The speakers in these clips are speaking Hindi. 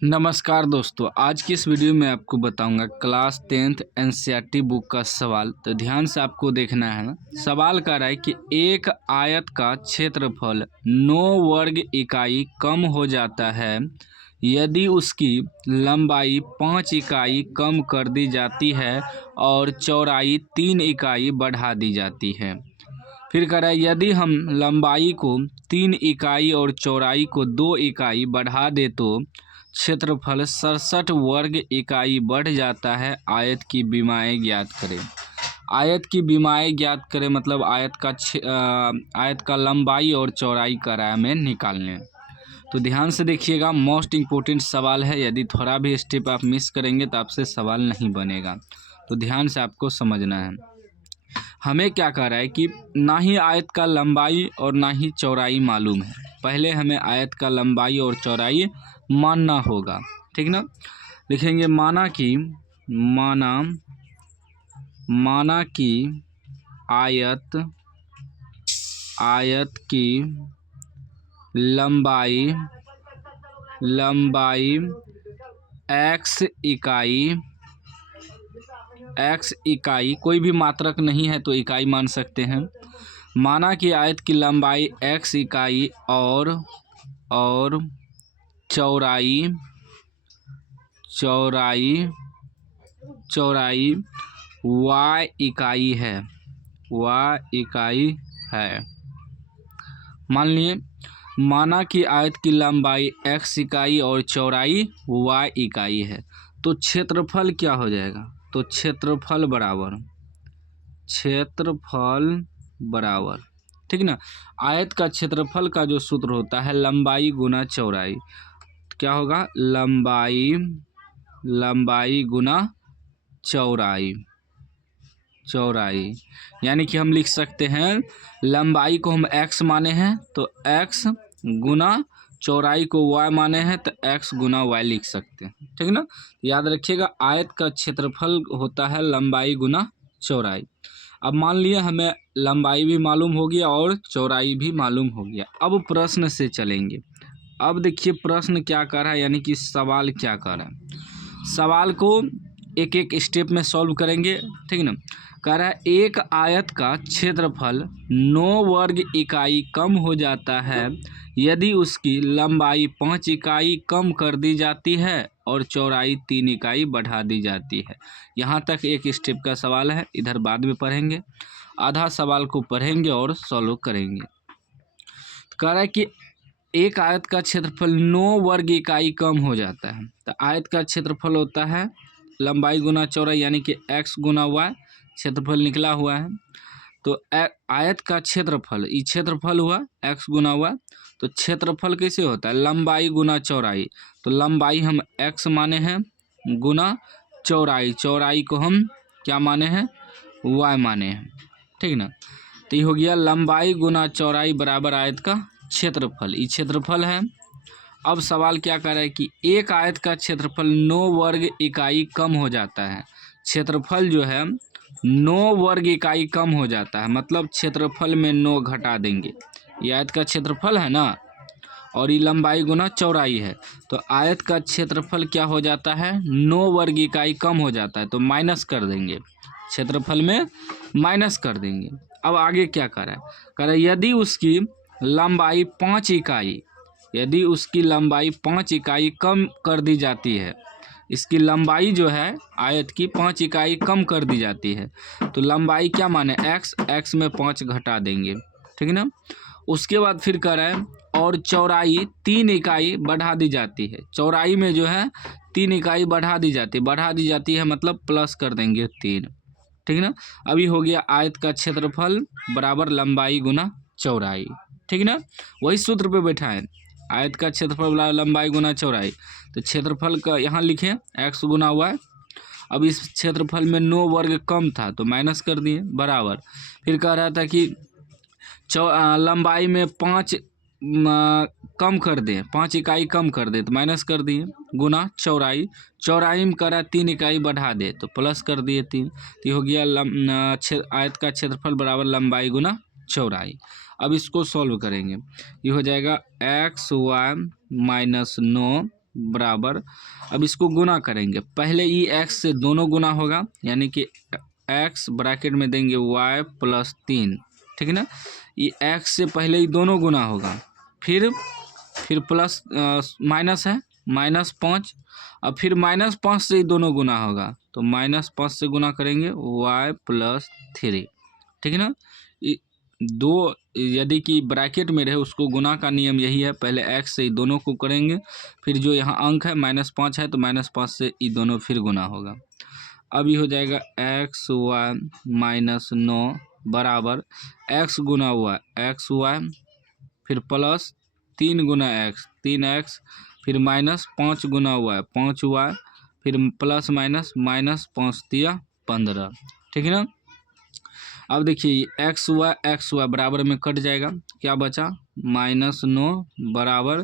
नमस्कार दोस्तों, आज की इस वीडियो में आपको बताऊंगा क्लास 10th एनसीईआरटी बुक का सवाल। तो ध्यान से आपको देखना है। सवाल कह रहा है कि एक आयत का क्षेत्रफल 9 वर्ग इकाई कम हो जाता है यदि उसकी लंबाई 5 इकाई कम कर दी जाती है और चौड़ाई 3 इकाई बढ़ा दी जाती है। फिर कह रहा है यदि हम लंबाई को 3 इकाई और चौड़ाई को 2 इकाई बढ़ा दे तो क्षेत्रफल 67 वर्ग इकाई बढ़ जाता है। आयत की विमाएँ ज्ञात करें। आयत की विमाएँ ज्ञात करें मतलब आयत का लंबाई और चौड़ाई का राय में निकालने। तो ध्यान से देखिएगा, मोस्ट इम्पोर्टेंट सवाल है। यदि थोड़ा भी स्टेप आप मिस करेंगे तो आपसे सवाल नहीं बनेगा। तो ध्यान से आपको समझना है। हमें क्या कह रहा है कि ना ही आयत का लंबाई और ना ही चौड़ाई मालूम है। पहले हमें आयत का लंबाई और चौड़ाई मानना होगा, ठीक ना। लिखेंगे माना कि आयत की लंबाई x इकाई, कोई भी मात्रक नहीं है तो इकाई मान सकते हैं। माना कि आयत की लंबाई x इकाई और चौड़ाई y इकाई है। मान लिए माना कि आयत की लंबाई x इकाई और चौड़ाई y इकाई है, तो क्षेत्रफल क्या हो जाएगा? तो क्षेत्रफल बराबर, ठीक ना। आयत का क्षेत्रफल का जो सूत्र होता है लंबाई गुना चौड़ाई, क्या होगा? लंबाई गुना चौड़ाई। यानी कि हम लिख सकते हैं लंबाई को हम x माने हैं तो x गुना चौड़ाई को y माने हैं तो x गुना y लिख सकते हैं, ठीक ना। याद रखिएगा, आयत का क्षेत्रफल होता है लंबाई गुना चौड़ाई। अब मान लिया हमें लंबाई भी मालूम हो गया और चौड़ाई भी मालूम हो गया। अब प्रश्न से चलेंगे। अब देखिए प्रश्न क्या कर रहा है, यानी कि सवाल क्या कर रहा है। सवाल को एक एक स्टेप में सॉल्व करेंगे, ठीक ना। कह रहा है एक आयत का क्षेत्रफल 9 वर्ग इकाई कम हो जाता है यदि उसकी लंबाई 5 इकाई कम कर दी जाती है और चौड़ाई 3 इकाई बढ़ा दी जाती है। यहाँ तक एक स्टेप का सवाल है, इधर बाद में पढ़ेंगे। आधा सवाल को पढ़ेंगे और सॉल्व करेंगे। तो कह रहा है कि एक आयत का क्षेत्रफल 9 वर्ग इकाई कम हो जाता है। तो आयत का क्षेत्रफल होता है लंबाई गुना चौड़ाई, यानी कि x गुना y। क्षेत्रफल निकला हुआ है तो आयत का क्षेत्रफल, ये क्षेत्रफल हुआ x गुना y। तो क्षेत्रफल कैसे होता है? लंबाई गुना चौड़ाई। तो लंबाई हम x माने हैं गुना चौड़ाई को हम क्या माने हैं? y माने हैं, ठीक ना। तो ये हो गया लंबाई गुना चौड़ाई बराबर आयत का क्षेत्रफल। ये क्षेत्रफल है। अब सवाल क्या कर रहा है कि एक आयत का क्षेत्रफल 9 वर्ग इकाई कम हो जाता है। क्षेत्रफल जो है 9 वर्ग इकाई कम हो जाता है, मतलब क्षेत्रफल में 9 घटा देंगे। ये आयत का क्षेत्रफल है ना, और ये लंबाई गुना चौड़ाई है। तो आयत का क्षेत्रफल क्या हो जाता है? 9 वर्ग इकाई कम हो जाता है, तो माइनस कर देंगे, क्षेत्रफल में माइनस कर देंगे। अब आगे क्या कर रहा है? कह रहा है यदि उसकी लंबाई 5 इकाई कम कर दी जाती है, इसकी लंबाई जो है आयत की 5 इकाई कम कर दी जाती है, तो लंबाई क्या माने? x में 5 घटा देंगे, ठीक ना। उसके बाद फिर कह रहा है और चौड़ाई 3 इकाई बढ़ा दी जाती है। चौड़ाई में जो है 3 इकाई बढ़ा दी जाती है मतलब प्लस कर देंगे 3, ठीक ना। अभी हो गया आयत का क्षेत्रफल बराबर लंबाई गुना चौड़ाई, ठीक ना। वही सूत्र पे बैठा है, आयत का क्षेत्रफल बराबर लंबाई गुना चौड़ाई। तो क्षेत्रफल का यहाँ लिखें x गुना y। अब इस क्षेत्रफल में 9 वर्ग कम था तो माइनस कर दिए बराबर। फिर कह रहा था कि लंबाई में 5 कम कर दें, 5 इकाई कम कर दे तो माइनस कर दिए गुना चौड़ाई में करा 3 इकाई बढ़ा दे तो प्लस कर दिए 3। तो हो गया आयत का क्षेत्रफल बराबर लंबाई गुना चौड़ाई। अब इसको सॉल्व करेंगे, ये हो जाएगा x y माइनस 9 बराबर, अब इसको गुना करेंगे। पहले ई एक्स से दोनों गुना होगा, यानी कि एक्स ब्रैकेट में देंगे वाई प्लस 3, ठीक है ना। ये एक्स से पहले ही दोनों गुना होगा, फिर प्लस माइनस है -5, अब फिर -5 से ही दोनों गुना होगा, तो -5 से गुना करेंगे y प्लस 3, ठीक है ना। दो यदि कि ब्रैकेट में रहे उसको गुना का नियम यही है, पहले x से ही दोनों को करेंगे, फिर जो यहाँ अंक है -5 है तो -5 से ये दोनों फिर गुना होगा। अब ये हो जाएगा एक्स वाई -9 बराबर x गुना वाई एक्स वाई, फिर प्लस 3 गुना एक्स 3x, फिर -5 गुना वाई 5y, फिर प्लस -5 दिया 15, ठीक है ना। अब देखिए एक्स वाई बराबर में कट जाएगा, क्या बचा -9 बराबर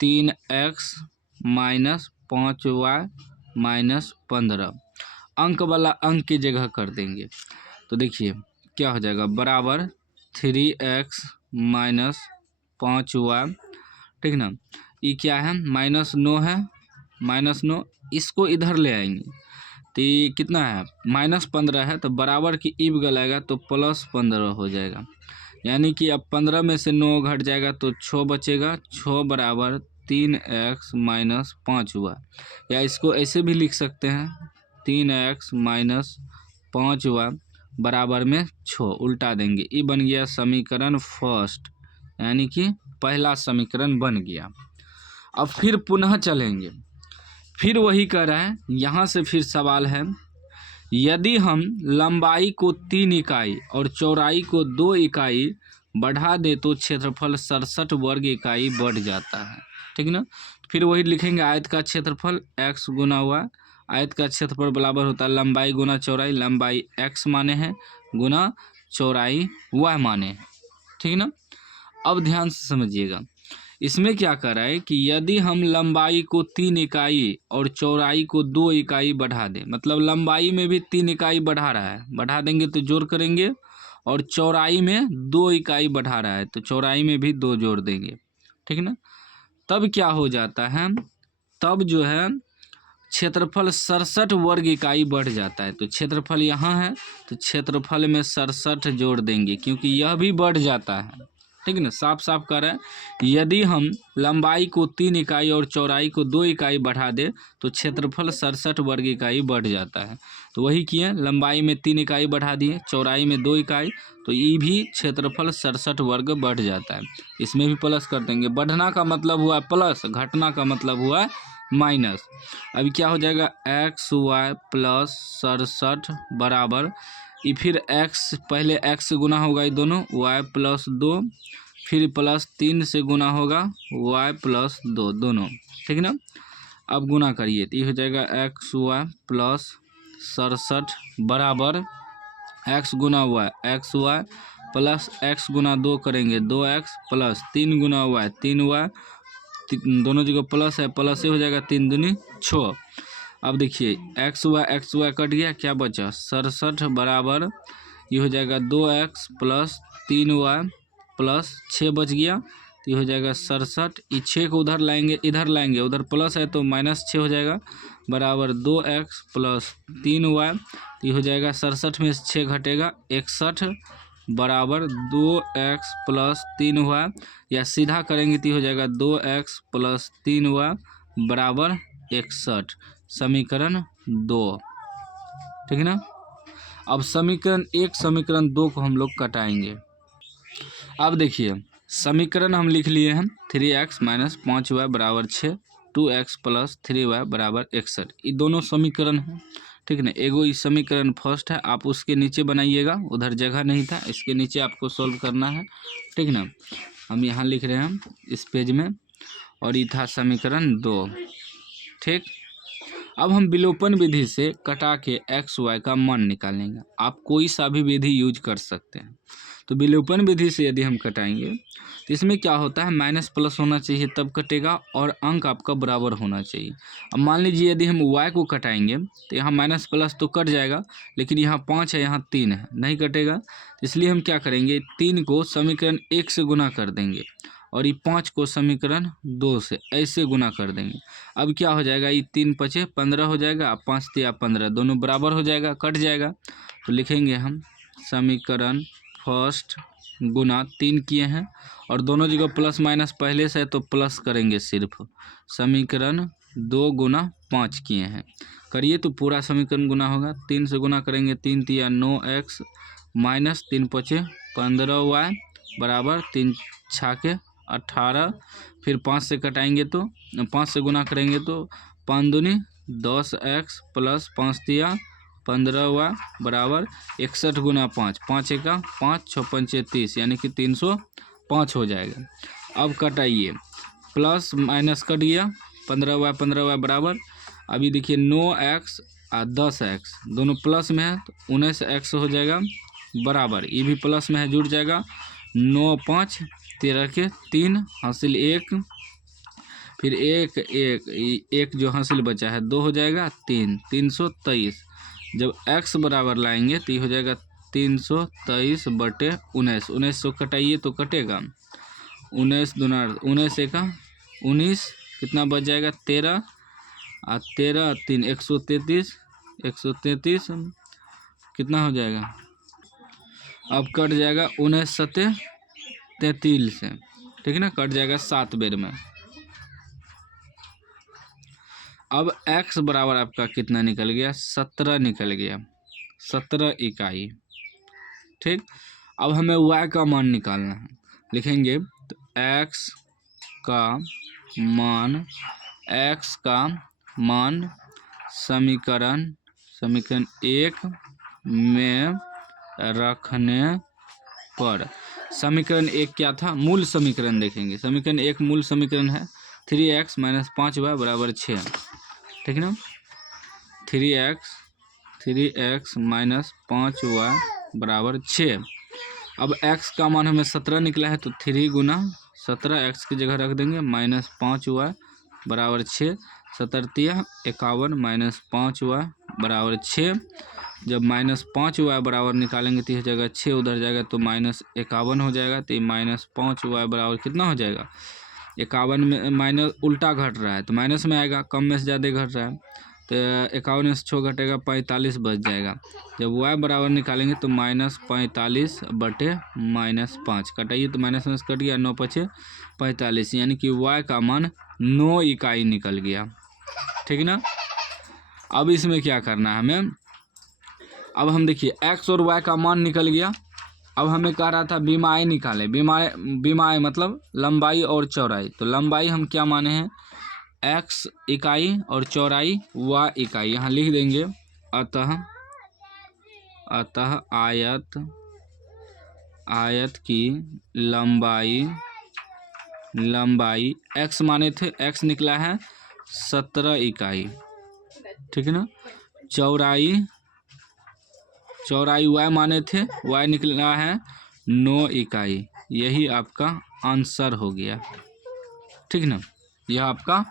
3x -5y -15, अंक वाला अंक की जगह कर देंगे, तो देखिए क्या हो जाएगा बराबर 3x -5y, ठीक ना। ये क्या है -9 है, -9 इसको इधर ले आएंगे तो ये कितना है -15 है, तो बराबर की ई बगल आएगा तो +15 हो जाएगा, यानी कि अब 15 में से 9 घट जाएगा तो 6 बचेगा, 6 बराबर 3x -5y, या इसको ऐसे भी लिख सकते हैं 3x -5y बराबर में 6, उल्टा देंगे, ये बन गया समीकरण फर्स्ट, यानी कि पहला समीकरण बन गया। अब फिर पुनः चलेंगे, फिर वही कर रहा है, यहाँ से फिर सवाल है यदि हम लंबाई को 3 इकाई और चौड़ाई को 2 इकाई बढ़ा दे तो क्षेत्रफल 67 वर्ग इकाई बढ़ जाता है, ठीक ना। फिर वही लिखेंगे आयत का क्षेत्रफल x गुना y, आयत का क्षेत्रफल बराबर होता है लंबाई गुना चौड़ाई, लंबाई x माने हैं गुना चौड़ाई y माने हैं, ठीक ना। अब ध्यान से समझिएगा, इसमें क्या कर रहा है कि यदि हम लंबाई को 3 इकाई और चौड़ाई को 2 इकाई बढ़ा दें, मतलब लंबाई में भी 3 इकाई बढ़ा रहा है, बढ़ा देंगे तो जोड़ करेंगे, और चौड़ाई में 2 इकाई बढ़ा रहा है तो चौड़ाई में भी 2 जोड़ देंगे, ठीक ना। तब क्या हो जाता है, तब जो है क्षेत्रफल 67 वर्ग इकाई बढ़ जाता है, तो क्षेत्रफल यहाँ है तो क्षेत्रफल में 67 जोड़ देंगे, क्योंकि यह भी बढ़ जाता है, ठीक है ना। साफ साफ कर रहे हैं यदि हम लंबाई को 3 इकाई और चौड़ाई को 2 इकाई बढ़ा दे तो क्षेत्रफल 67 वर्ग इकाई बढ़ जाता है, तो वही किए, लंबाई में 3 इकाई बढ़ा दिए, चौड़ाई में 2 इकाई, तो ये भी क्षेत्रफल 67 वर्ग बढ़ जाता है। इसमें भी प्लस कर देंगे, बढ़ना का मतलब हुआ प्लस, घटना का मतलब हुआ माइनस। अभी क्या हो जाएगा एक्स वाई प्लस 67 बराबर, ये फिर x पहले x से गुना होगा ये दोनों y प्लस 2, फिर प्लस 3 से गुना होगा y प्लस 2 दोनों, ठीक है ना। अब गुना करिए तो ये हो जाएगा एक्स वाई प्लस 67 बराबर x गुना y x y plus x गुना 2 करेंगे 2x प्लस 3 गुना y 3y, दोनों जगह प्लस है, प्लस से हो जाएगा 3 दूनी 6। अब देखिए एक्स वाई कट गया, क्या बचा 67 बराबर ये हो जाएगा 2x प्लस 3y प्लस 6 बच गया, तो ये हो जाएगा 67, ये 6 को उधर लाएंगे, इधर लाएंगे, उधर प्लस है तो -6 हो जाएगा बराबर 2x प्लस 3y, तो ये हो जाएगा 67 में से 6 घटेगा 61 बराबर 2x प्लस 3y, या सीधा करेंगे तो हो जाएगा 2x प्लस 3y बराबर 61, समीकरण 2, ठीक है ना। अब समीकरण 1 समीकरण 2 को हम लोग कटाएंगे। अब देखिए समीकरण हम लिख लिए हैं 3x - 5y बराबर 6, 2x प्लस 3y बराबर 61, ये दोनों समीकरण हैं, ठीक है ना। एगो इस समीकरण फर्स्ट है, आप उसके नीचे बनाइएगा, उधर जगह नहीं था, इसके नीचे आपको सॉल्व करना है, ठीक है ना। हम यहाँ लिख रहे हैं इस पेज में, और ये था समीकरण 2, ठीक। अब हम विलोपन विधि से कटा के एक्स वाई का मान निकालेंगे, आप कोई सा भी विधि यूज कर सकते हैं। तो विलोपन विधि से यदि हम कटाएंगे तो इसमें क्या होता है माइनस प्लस होना चाहिए तब कटेगा, और अंक आपका बराबर होना चाहिए। अब मान लीजिए यदि हम y को कटाएंगे तो यहाँ माइनस प्लस तो कट जाएगा, लेकिन यहाँ 5 है यहाँ 3 है, नहीं कटेगा, इसलिए हम क्या करेंगे 3 को समीकरण 1 से गुना कर देंगे, और ये 5 को समीकरण 2 से ऐसे गुना कर देंगे। अब क्या हो जाएगा, ये 3 पचे 15 हो जाएगा, 5 तिया 15 दोनों बराबर हो जाएगा, कट जाएगा। तो लिखेंगे हम समीकरण फर्स्ट गुना 3 किए हैं और दोनों जगह प्लस माइनस पहले से है तो प्लस करेंगे सिर्फ। समीकरण 2 गुना 5 किए हैं, करिए तो पूरा समीकरण गुना होगा। 3 से गुना करेंगे, 3 तिया 9x माइनस 3 पचे 15y बराबर 3 छाके 18। फिर 5 से कटाएंगे तो 5 से गुना करेंगे तो 5 दूनी 10x प्लस 5 तिया 15y बराबर 61 गुना 5, 5 एका 5 6 पंचे 30 यानी कि 305 हो जाएगा। अब कटाइए, प्लस माइनस कट गया, 15y बराबर, अभी देखिए 9x और 10x दोनों प्लस में है तो 19x हो जाएगा बराबर, ये भी प्लस में है जुड़ जाएगा। 9 5 13 के 3 हासिल 1, फिर एक जो हासिल बचा है 2 हो जाएगा 3, 323। जब x बराबर लाएंगे तो ये हो जाएगा 323 बटे 19, 19 से कटाइए तो कटेगा 19 दूना 19 एका 19, कितना बच जाएगा 13 और 13 3 133, 133 कितना हो जाएगा, अब कट जाएगा 19 सत्ते 33 से, ठीक है ना, कट जाएगा 7 बेर में। अब x बराबर आपका कितना निकल गया, 17 निकल गया, 17 इकाई। ठीक, अब हमें y का मान निकालना है, लिखेंगे तो x का मान समीकरण 1 में रखने पर, समीकरण 1 क्या था, मूल समीकरण देखेंगे। समीकरण 1 मूल समीकरण है 3x माइनस 5y बराबर 6, ठीक ना, 3x माइनस 5y बराबर 6। अब x का मान हमें 17 निकला है तो 3 गुना 17 x की जगह रख देंगे माइनस 5y बराबर 6, 17 51 माइनस 5y बराबर 6। जब माइनस 5y बराबर निकालेंगे तो यह जगह 6 उधर जाएगा तो माइनस 51 हो जाएगा, तो ये माइनस 5y बराबर कितना हो जाएगा, 51 में माइनस उल्टा घट रहा है तो माइनस में आएगा, कम में से ज़्यादा घट रहा है तो 51 से 6 घटेगा 45 बच जाएगा। जब y बराबर निकालेंगे तो माइनस 45 बटे माइनस 5, कटाइए तो माइनस में कट गया, 9 पचे 45 यानी कि y का मान 9 इकाई निकल गया, ठीक ना। अब इसमें क्या करना है हमें, अब हम देखिए x और y का मान निकल गया। अब हमें कह रहा था बीमाई निकालें, बीमाई मतलब लंबाई और चौड़ाई, तो लंबाई हम क्या माने हैं x इकाई और चौड़ाई y इकाई, यहाँ लिख देंगे। अतः आयत की लंबाई x माने थे, x निकला है 17 इकाई, ठीक है ना। चौड़ाई y माने थे, y निकला है 9 इकाई, यही आपका आंसर हो गया, ठीक ना, यह आपका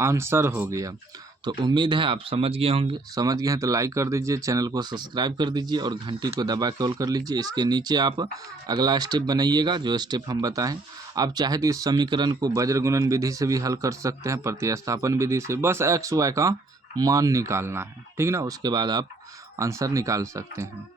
आंसर हो गया। तो उम्मीद है आप समझ गए होंगे, समझ गए हैं तो लाइक कर दीजिए, चैनल को सब्सक्राइब कर दीजिए और घंटी को दबा के ऑल कर लीजिए। इसके नीचे आप अगला स्टेप बनाइएगा जो स्टेप हम बताएं। आप चाहे तो इस समीकरण को वज्र गुणन विधि से भी हल कर सकते हैं, प्रतिस्थापन विधि से, बस x y का मान निकालना है, ठीक ना, उसके बाद आप आंसर निकाल सकते हैं।